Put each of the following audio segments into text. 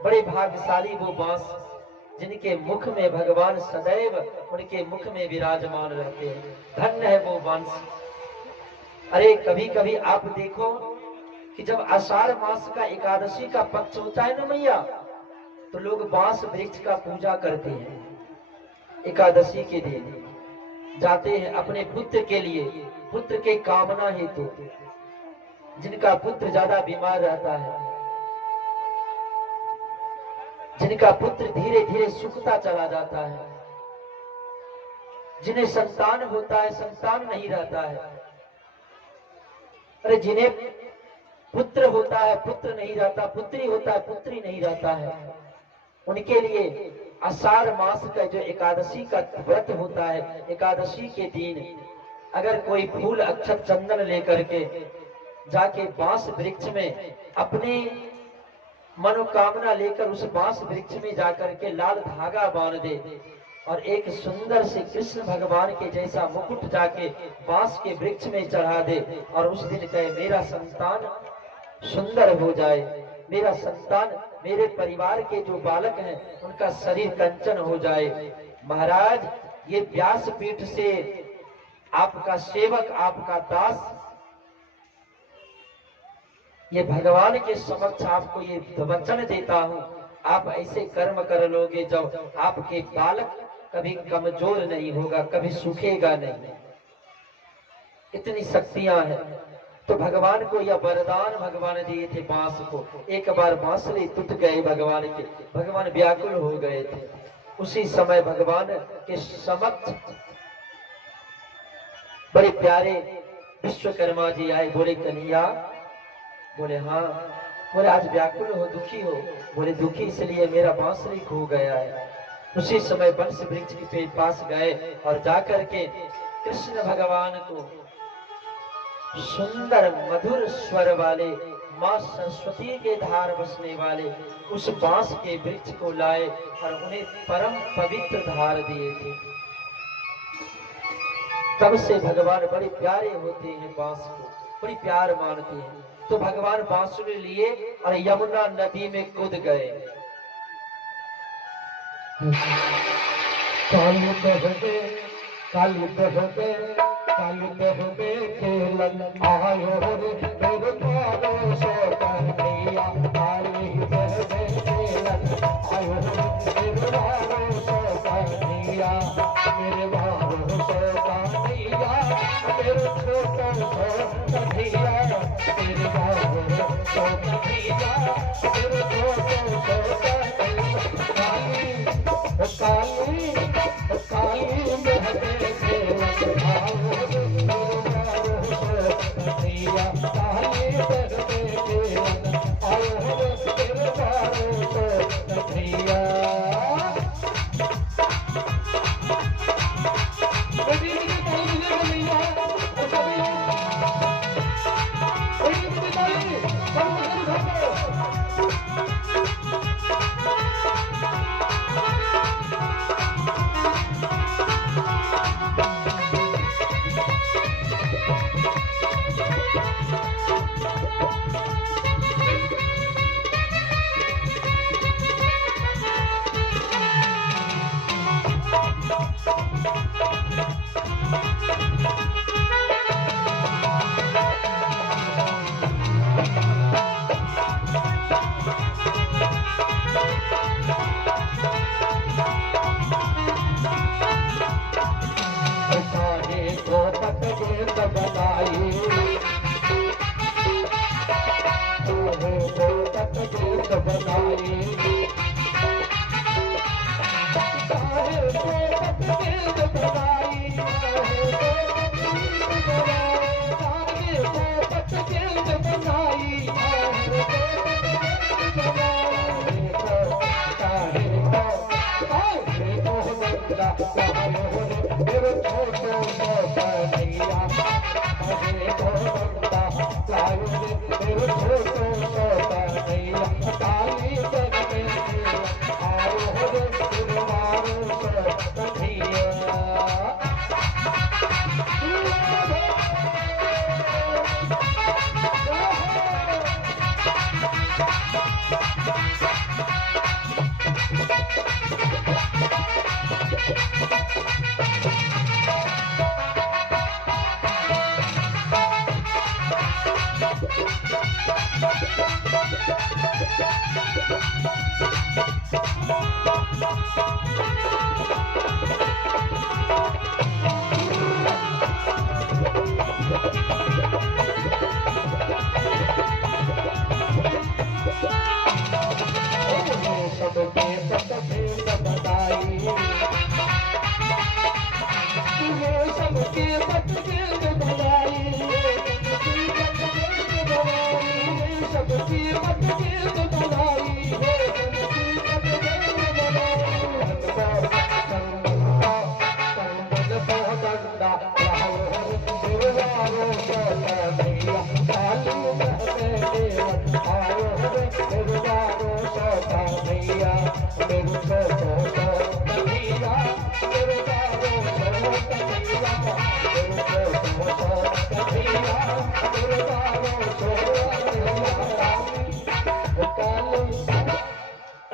बड़े भाग्यशाली वो बांस जिनके मुख में भगवान सदैव उनके मुख में विराजमान रहते हैं। धन्य है वो बांस। अरे कभी कभी आप देखो कि जब आषाढ़ मास का एकादशी का पक्ष होता है ना मैया, तो लोग बांस वृक्ष का पूजा करते हैं। एकादशी के दिन जाते हैं अपने पुत्र के लिए, पुत्र के कामना हेतु। जिनका पुत्र ज्यादा बीमार रहता है, जिनका पुत्र धीरे धीरे सूखता चला जाता है, जिन्हें संतान होता है संतान नहीं रहता है, अरे जिन्हें पुत्र होता है पुत्र नहीं रहता, पुत्री होता है पुत्री नहीं रहता है, उनके लिए आषाढ़ मास का जो एकादशी का व्रत होता है, एकादशी के दिन अगर कोई फूल अक्षत चंदन लेकर के जाके बांस वृक्ष में अपनी मनोकामना लेकर उस बांस वृक्ष में जाकर के लाल धागा बांध दे और एक सुंदर से कृष्ण भगवान के जैसा मुकुट जाके बांस के वृक्ष में चढ़ा दे और उस दिन कहे मेरा संतान सुंदर हो जाए, मेरा संतान, मेरे परिवार के जो बालक हैं उनका शरीर कंचन हो जाए। महाराज ये व्यासपीठ से आपका सेवक, आपका दास, ये भगवान के समक्ष आपको ये वचन देता हूँ, आप ऐसे कर्म कर लोगे जब आपके बालक कभी कमजोर नहीं होगा, कभी सूखेगा नहीं। इतनी शक्तियां हैं। तो भगवान को यह वरदान भगवान दिए थे बांस को। एक बार बांसुरी टूट गए भगवान के, भगवान व्याकुल हो गए थे। उसी समय भगवान के समक्ष बड़े प्यारे विश्वकर्मा जी आए। बोले कन्हैया, बोले हाँ। बोले आज व्याकुल हो, दुखी हो? बोले दुखी इसलिए मेरा बांसुरी खो गया है। उसी समय बंश वृक्ष के पास गए और जाकर के कृष्ण भगवान को सुंदर मधुर स्वर वाले मां सरस्वती के धार बसने वाले उस बांस के वृक्ष को लाए और उन्हें परम पवित्र धार दिए थे। तब से भगवान बड़े प्यारे होते हैं, बांस को बड़ी प्यार मानते हैं। तो भगवान बांसुरी लिए और यमुना नदी में कूद गए। कालू बहबे कालू बहबे कालू बहबे खेलन आयो रे मेरे मारो सो कन्हैया। काली बहबे खेलन आयो रे मेरे मारो सो कन्हैया। मेरे मारो सो कन्हैया, मेरे छोटो सो कन्हैया। मेरे मारो सो कन्हैया, मेरे छोटो सो कन्हैया। काली काली बहबे खेलन आयो रे मेरे मारो सो कन्हैया। काली बहबे खेलन आयो रे मेरे मारो सो कन्हैया।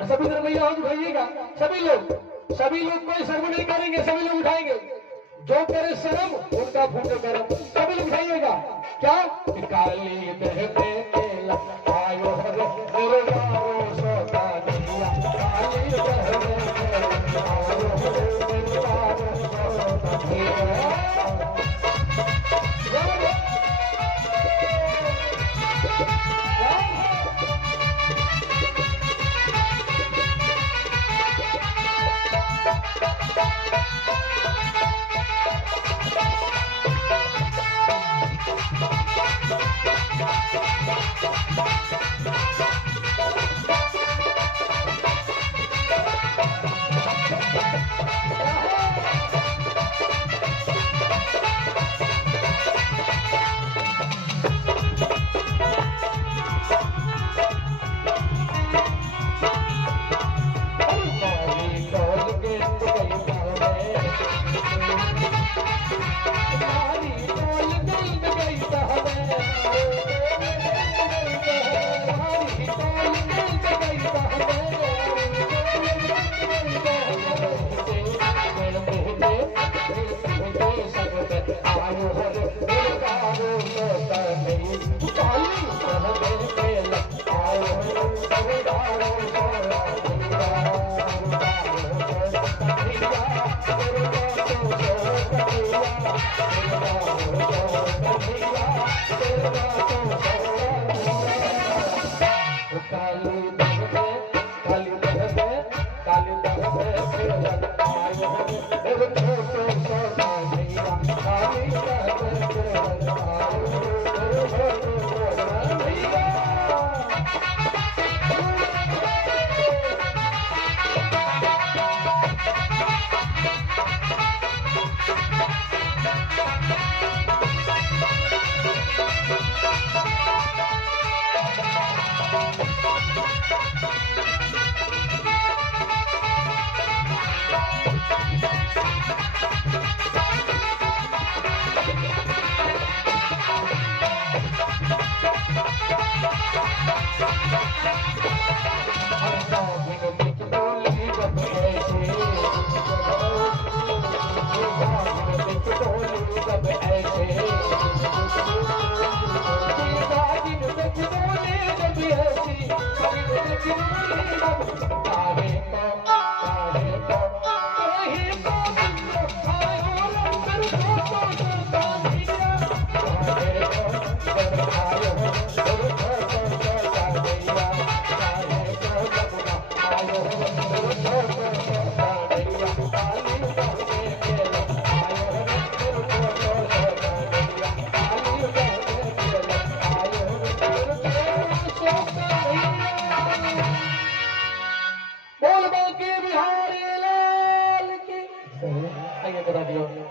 सभी दरमिया हाथ उठाइएगा, सभी लोग कोई शर्म नहीं करेंगे, सभी लोग उठाएंगे। जो करे शर्म उनका फूटे कर्म, सभी लोग उठाइएगा। क्या काली बहने आयो रे मेरे यारो सोता नैया, काली बहने आयो रे मेरे यारो सोता नैया।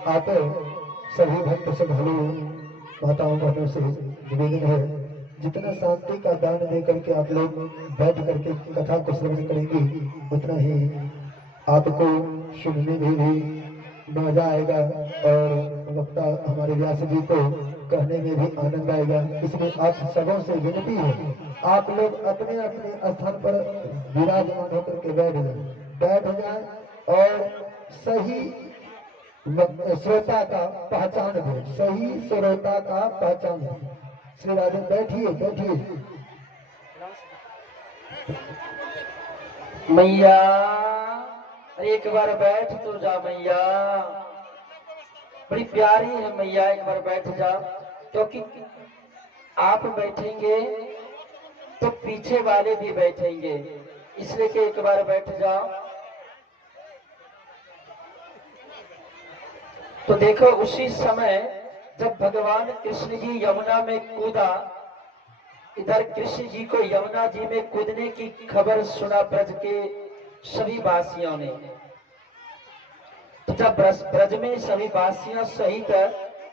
आते सभी भक्त श्रद्धालु माताओं बहनों से निवेदन है, जितना शांति का दान दे करके आप लोग बैठ करके कथा को श्रवण करेंगे उतना ही आपको सुनने में भी मजा आएगा और वक्ता हमारे व्यास जी को कहने में भी आनंद आएगा। इसलिए आप सबों से विनती है, आप लोग अपने अपने स्थान पर विराजमान होकर के बैठ जाए और सही श्रोता का पहचान दे, सही श्रोता का पहचान दे। श्री राधे बैठिए बैठिए। मैया एक बार बैठ तो जा मैया, बड़ी प्यारी है मैया, एक बार बैठ जा। क्योंकि आप बैठेंगे तो पीछे वाले भी बैठेंगे, इसलिए कि एक बार बैठ जाओ। तो देखो उसी समय जब भगवान कृष्ण जी यमुना में कूदा, इधर कृष्ण जी को यमुना जी में कूदने की खबर सुना ब्रज के सभी वासियों ने। तो जब ब्रज में सभी वासियों सहित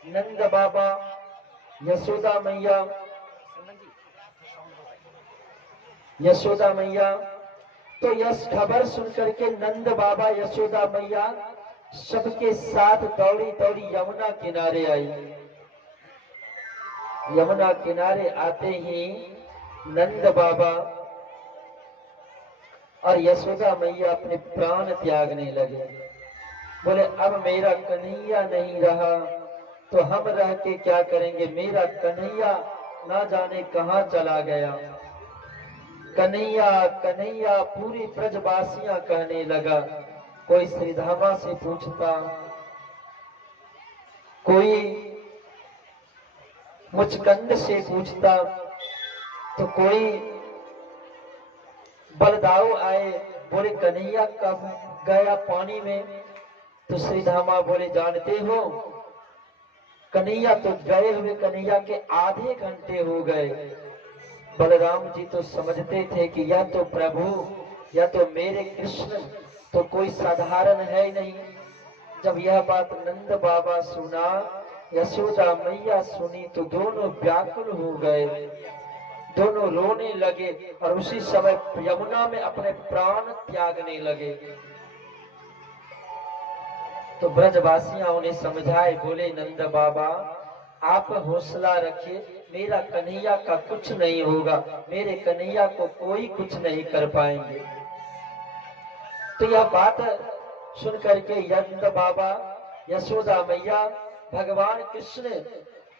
नंद बाबा, यशोदा मैया, तो यह खबर सुनकर के नंद बाबा यशोदा मैया सबके साथ दौड़ी दौड़ी यमुना किनारे आई। यमुना किनारे आते ही नंद बाबा और यशोदा मैया अपने प्राण त्यागने लगे। बोले अब मेरा कन्हैया नहीं रहा तो हम रह के क्या करेंगे, मेरा कन्हैया ना जाने कहां चला गया। कन्हैया कन्हैया पूरी ब्रजवासियां कहने लगा। कोई श्रीधामा से पूछता, कोई मुचकंद से पूछता, तो कोई बलदाऊ आए, बोले कन्हैया कब गया पानी में। तो श्रीधामा बोले जानते हो कन्हैया तो गए हुए कन्हैया के आधे घंटे हो गए। बलराम जी तो समझते थे कि यह तो प्रभु, यह तो मेरे कृष्ण तो कोई साधारण है ही नहीं। जब यह बात नंद बाबा सुना, यशोदा मैया सुनी, तो दोनों व्याकुल हो गए, दोनों रोने लगे और उसी समय यमुना में अपने प्राण त्यागने लगे। तो ब्रजवासियां उन्हें समझाए, बोले नंद बाबा आप हौसला रखिए, मेरा कन्हैया का कुछ नहीं होगा, मेरे कन्हैया को कोई कुछ नहीं कर पाएंगे। तो यह बात सुन करके नंद बाबा यशोदा मैया भगवान कृष्ण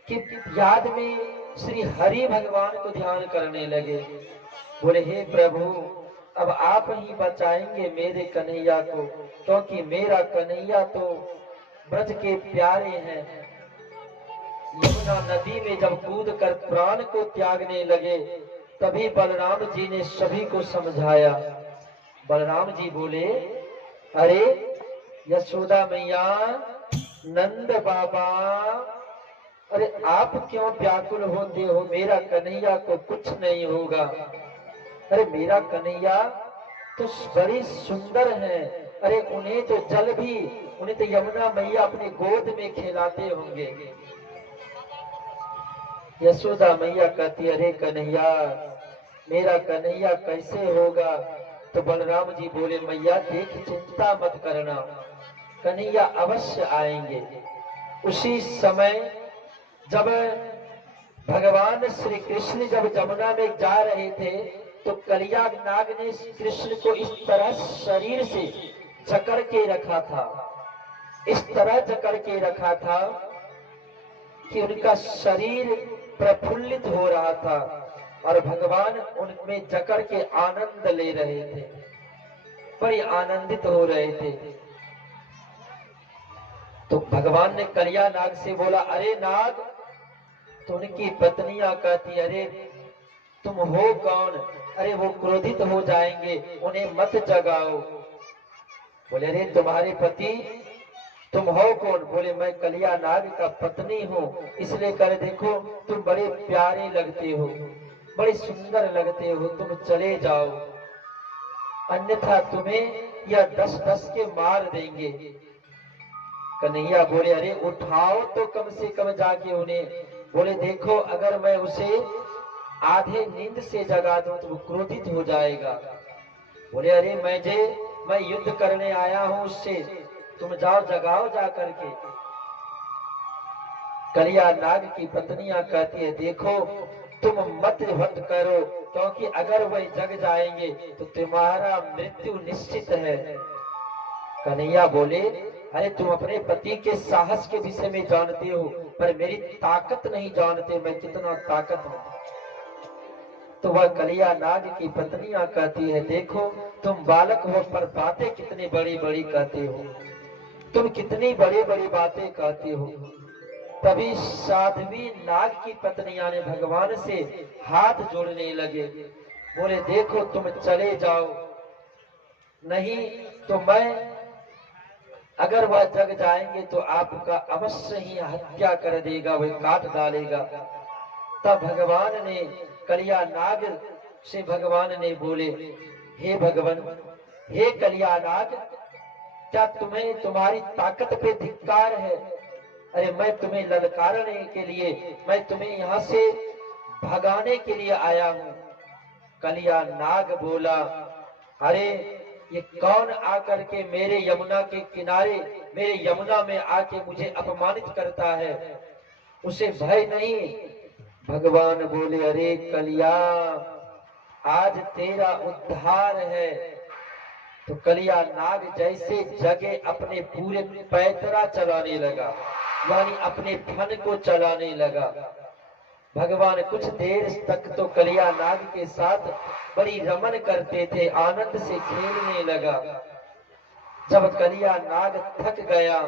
की याद में श्री हरि भगवान को ध्यान करने लगे। बोले हे प्रभु अब आप ही बचाएंगे मेरे कन्हैया को, क्योंकि मेरा कन्हैया तो ब्रज के प्यारे हैं। यमुना नदी में जब कूद कर प्राण को त्यागने लगे, तभी बलराम जी ने सभी को समझाया। बलराम जी बोले अरे यशोदा मैया, नंद बाबा, अरे आप क्यों व्याकुल होते हो, मेरा कन्हैया को कुछ नहीं होगा। अरे मेरा कन्हैया तो बड़ी सुंदर है, अरे उन्हें तो जल भी, उन्हें तो यमुना मैया अपने गोद में खिलाते होंगे। यशोदा मैया कहती अरे कन्हैया, मेरा कन्हैया कैसे होगा। तो बलराम जी बोले मैया देख चिंता मत करना, कन्हैया अवश्य आएंगे। उसी समय जब भगवान श्री कृष्ण जब यमुना में जा रहे थे, तो कलिया नाग ने कृष्ण को इस तरह शरीर से जकड़ के रखा था, इस तरह जकड़ के रखा था कि उनका शरीर प्रफुल्लित हो रहा था और भगवान उनमें जकड़ के आनंद ले रहे थे, बड़ी आनंदित हो रहे थे। तो भगवान ने कलिया नाग से बोला अरे नाग। तो उनकी पत्नियां कहती अरे तुम हो कौन, अरे वो क्रोधित हो जाएंगे, उन्हें मत जगाओ। बोले अरे तुम्हारे पति तुम हो कौन। बोले मैं कलिया नाग का पत्नी हूँ, इसलिए कर देखो तुम बड़े प्यारे लगते हो, बड़े सुंदर लगते हो, तुम चले जाओ, अन्यथा तुम्हें यह 10-10 के मार देंगे। कन्हैया बोले अरे उठाओ तो कम से कम जाके उन्हें। बोले देखो अगर मैं उसे आधे नींद से जगा दूं तो वो क्रोधित हो जाएगा। बोले अरे मैं युद्ध करने आया हूं उससे, तुम जाओ जगाओ जा करके। कलिया नाग की पत्नियां कहती है देखो तुम मत हट करो, क्योंकि अगर वह जग जाएंगे तो तुम्हारा मृत्यु निश्चित है। कन्हैया बोले अरे तुम अपने पति के साहस के विषय में जानते हो, पर मेरी ताकत नहीं जानते, मैं कितना ताकत हूं। तो वह कलिया नाग की पत्नियां कहती है देखो तुम बालक हो पर बातें कितनी बड़ी बड़ी कहते हो, तुम कितनी बड़ी बड़ी बातें कहते हो। तभी साध्वी नाग की पत्नियां ने भगवान से हाथ जोड़ने लगे, बोले देखो तुम चले जाओ, नहीं तो मैं अगर वह जग जाएंगे तो आपका अवश्य ही हत्या कर देगा, वह काट डालेगा। तब भगवान ने कलिया नाग से भगवान ने बोले हे भगवान, हे कलिया नाग, क्या तुम्हें तुम्हारी ताकत पे धिक्कार है? अरे मैं तुम्हें ललकारने के लिए, मैं तुम्हें यहाँ से भगाने के लिए आया हूँ। कलिया नाग बोला अरे ये कौन आकर के मेरे यमुना के किनारे, मेरे यमुना में आके मुझे अपमानित करता है, उसे भय नहीं? भगवान बोले अरे कलिया, आज तेरा उद्धार है। तो कलिया नाग जैसे जगे अपने पूरे पैतरा चलाने लगा, यानी अपने फन को चलाने लगा। भगवान कुछ देर तक तो कलिया नाग के साथ बड़ी रमन करते थे, आनंद से खेलने लगा। जब कलिया नाग थक गया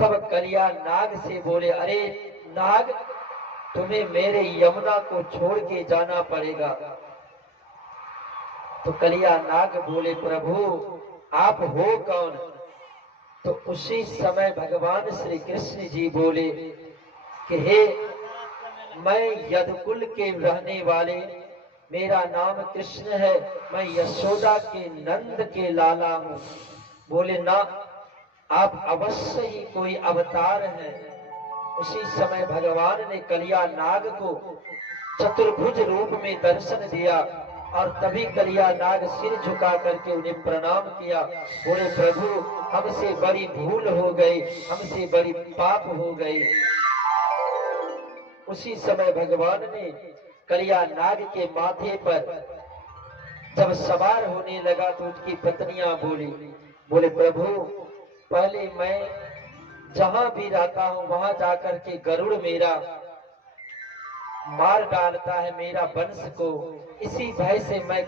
तब कलिया नाग से बोले अरे नाग, तुम्हें मेरे यमुना को छोड़ के जाना पड़ेगा। तो कलिया नाग बोले प्रभु आप हो कौन? तो उसी समय भगवान श्री कृष्ण जी बोले कि हे, मैं यदुकुल के रहने वाले, मेरा नाम कृष्ण है, मैं यशोदा के नंद के लाला हूँ। बोले ना, आप अवश्य ही कोई अवतार हैं। उसी समय भगवान ने कलिया नाग को चतुर्भुज रूप में दर्शन दिया और तभी कलिया नाग सिर झुका करके उन्हें प्रणाम किया। बोले प्रभु हमसे बड़ी भूल हो गई, हमसे बड़ी पाप हो गई। उसी समय भगवान ने कलिया नाग के माथे पर जब सवार होने लगा तो उसकी पत्नियां बोले प्रभु पहले मैं जहां भी रहता हूं वहां जाकर के गरुड़ मेरा मार डालता है, मेरा वंश को, इसी भय से मैं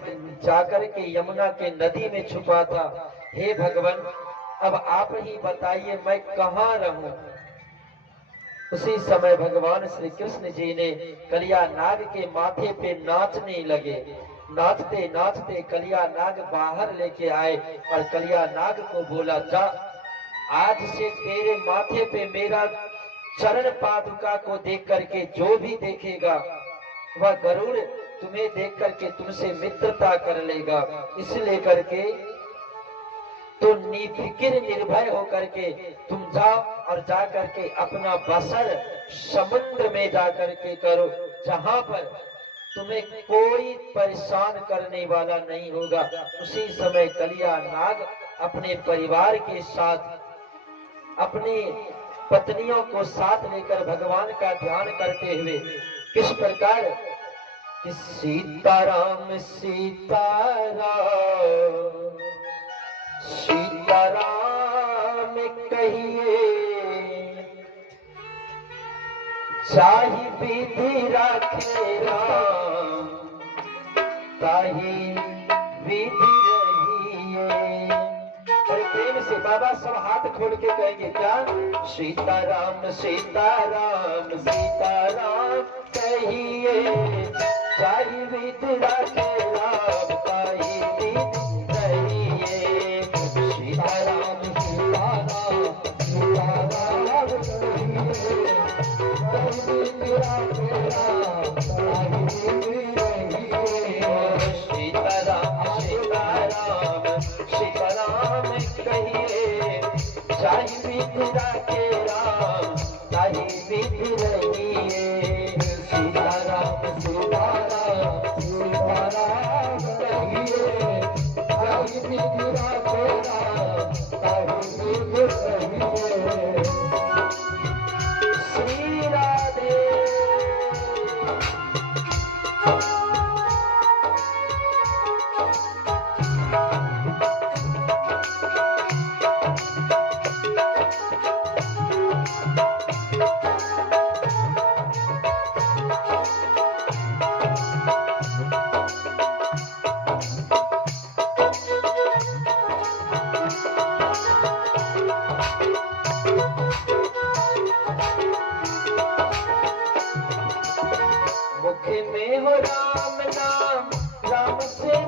जाकर के यमुना के नदी में छुपा था। हे भगवान अब आप ही बताइए मैं कहाँ रहूं? उसी समय भगवान श्री कृष्ण जी ने कलिया नाग के माथे पे नाचने लगे। नाचते नाचते कलिया नाग बाहर लेके आए और कलिया नाग को बोला जा, आज से तेरे माथे पे मेरा चरण पादुका को देख करके जो भी देखेगा वह गरुड़ तुम्हें देख करके तुमसे मित्रता कर लेगा। इसलिए करके तो निफिक्र निर्भय होकर के तुम जाओ और जा करके अपना बसर समुद्र में जा करके करो, जहां पर तुम्हें कोई परेशान करने वाला नहीं होगा। उसी समय कलिया नाग अपने परिवार के साथ अपनी पत्नियों को साथ लेकर भगवान का ध्यान करते हुए किस प्रकार कि सीताराम सीताराम सीताराम कहिए, चाहि विधि राखे राम, ताहि विधि रहिए। बड़े प्रेम से बाबा सब हाथ खोल के कहेंगे क्या? सीताराम सीताराम सीताराम कहिए, चाहि विधि राखे राम, ताहि विधि रहिए। सीताराम सीताराम सीताराम कहिए, चाहि विधि राखे राम, ताहि विधि रहिए। सीताराम सीताराम सीताराम कहिए, चाहि विधि राखे राम, ताहि विधि रहिए। सीताराम सीताराम सीताराम कहिए, चाहि विधि राखे राम, ताहि विधि रहिए।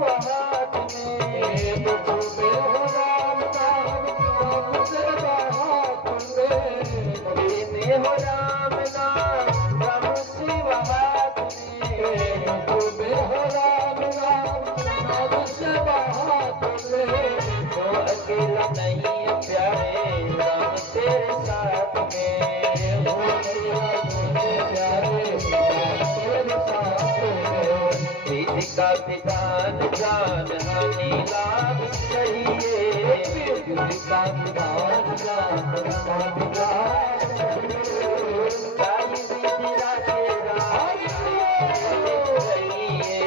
हाथ में, डूबे हो राम नाम राम सेवा हाथ में, में हो राम नाम राम सेवा हाथ में, डूबे हो राम नाम राम सेवा हाथ में, वो अकेला नहीं है प्यारे राम तेरे साथ में, वो अकेला नहीं प्यारे राम तेरे साथ में, विधि का विधान जान हानि लाभ सही है, विधि का विधान जान हानि लाभ गाई विधि राखे राम रही है,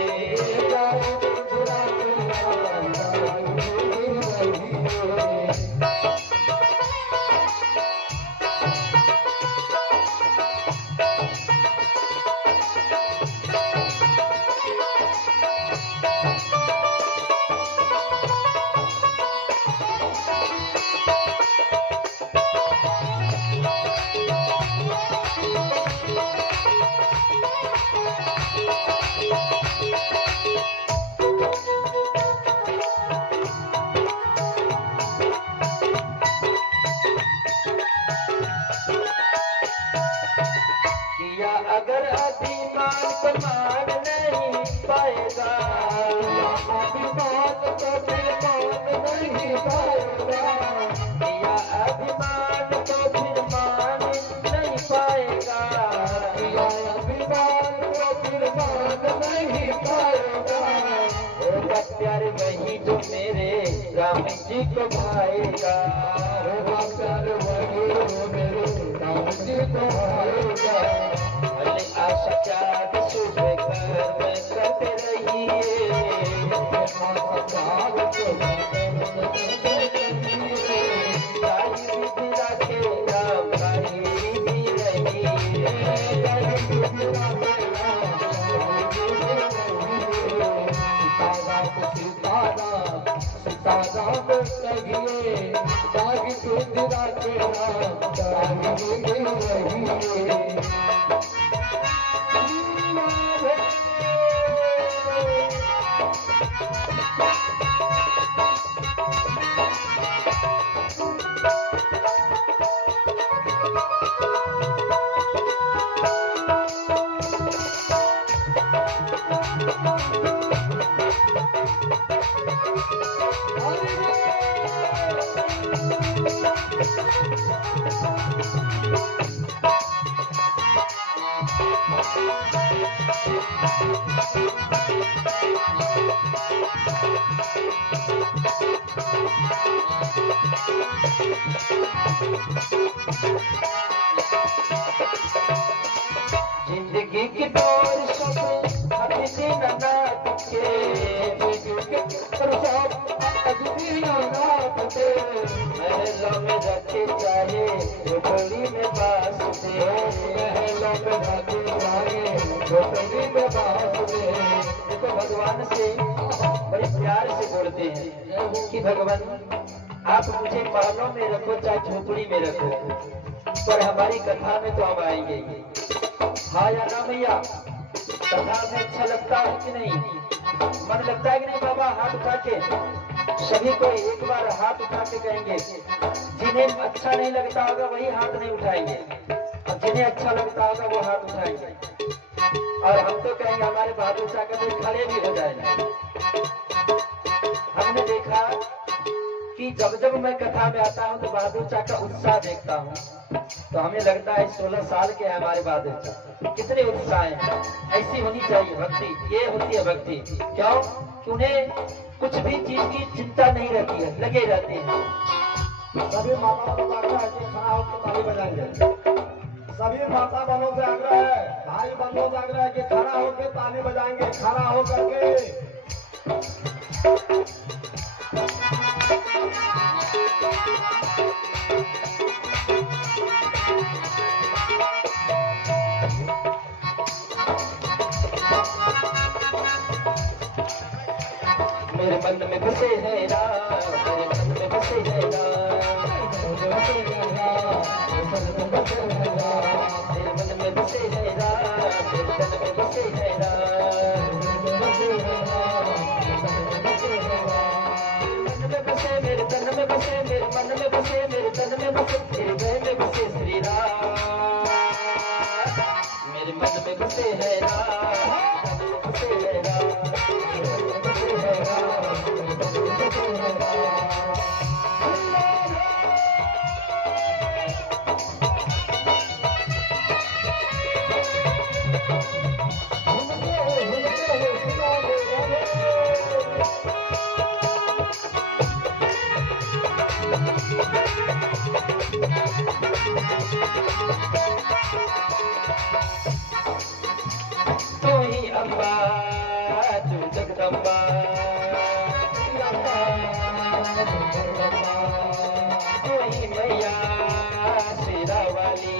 किया अगर अभिमान तो मान नहीं पाएगा, अभिमान तो फिर मान नहीं पाएगा, किया अभिमान तो फिर मान नहीं पाएगा, किया अभिमान तो फिर मान नहीं पाएगा, होगा प्यार वही जो मेरे राम जी को भाएगा, होगा प्यार वही जो मेरे राम जी को भाएगा, भले आशा त्याग शुभ कर्म करते रहिए, गाई विधि राखे राम गाई विधि रहिए, सीताराम कहिए जागी सुंदरा के राम जागी रहिए, जिंदगी की दौर सब हर दिन नाथ के, महलों में रखे चाहे झोपड़ी में बास दे, महलों में रखे जाए झोपड़ी में बास दे, देखो भगवान से बड़े प्यार से बोलते हैं कि भगवान आप मुझे महलों में रखो चाहे झोपड़ी में रखो, पर हमारी कथा में तो हम आएंगे ही। हाँ या ना भैया, कथा में अच्छा लगता है कि नहीं, मन लगता है कि नहीं बाबा? हाथ उठा के सभी को एक बार हाथ उठा के कहेंगे, जिन्हें अच्छा नहीं लगता होगा वही हाथ नहीं उठाएंगे, और जिन्हें अच्छा लगता होगा वो हाथ उठाएंगे, और हम तो कहेंगे हमारे बहादुर शाह का तो खड़े भी हो जाएगा। हमने देखा कि जब जब मैं कथा में आता हूँ तो बहादुर शाह का उत्साह देखता हूँ, तो हमें लगता है 16 साल के हैं हमारे बहादुर शाह, कितने उत्साह हैं। ऐसी होनी चाहिए भक्ति, ये होती है भक्ति। क्यों? कि उन्हें कुछ भी चीज की चिंता नहीं रहती है, लगे रहते हैं। सभी माताओं का आग्रह है कि खड़ा होकर ताली बजाएंगे। सभी माता बहनों से आग्रह है, भाई बंधुओं से आग्रह है कि खड़ा होकर ताली बजाएंगे, खड़ा होकर के। मेरे मन में बसे है राम, मेरे मन में बसे है राम, मेरे मन में बसे है राम, मेरे तन में बसे है राम। मन में बसे हृदय में बसे श्री राम, मेरे मन में बसे है राम, मन में बसे है राम, मन में बसे है राम, मन में बसे है राम। तू ही अम्बा तू जगदम्बा, तू ही मैया शेरा वाली,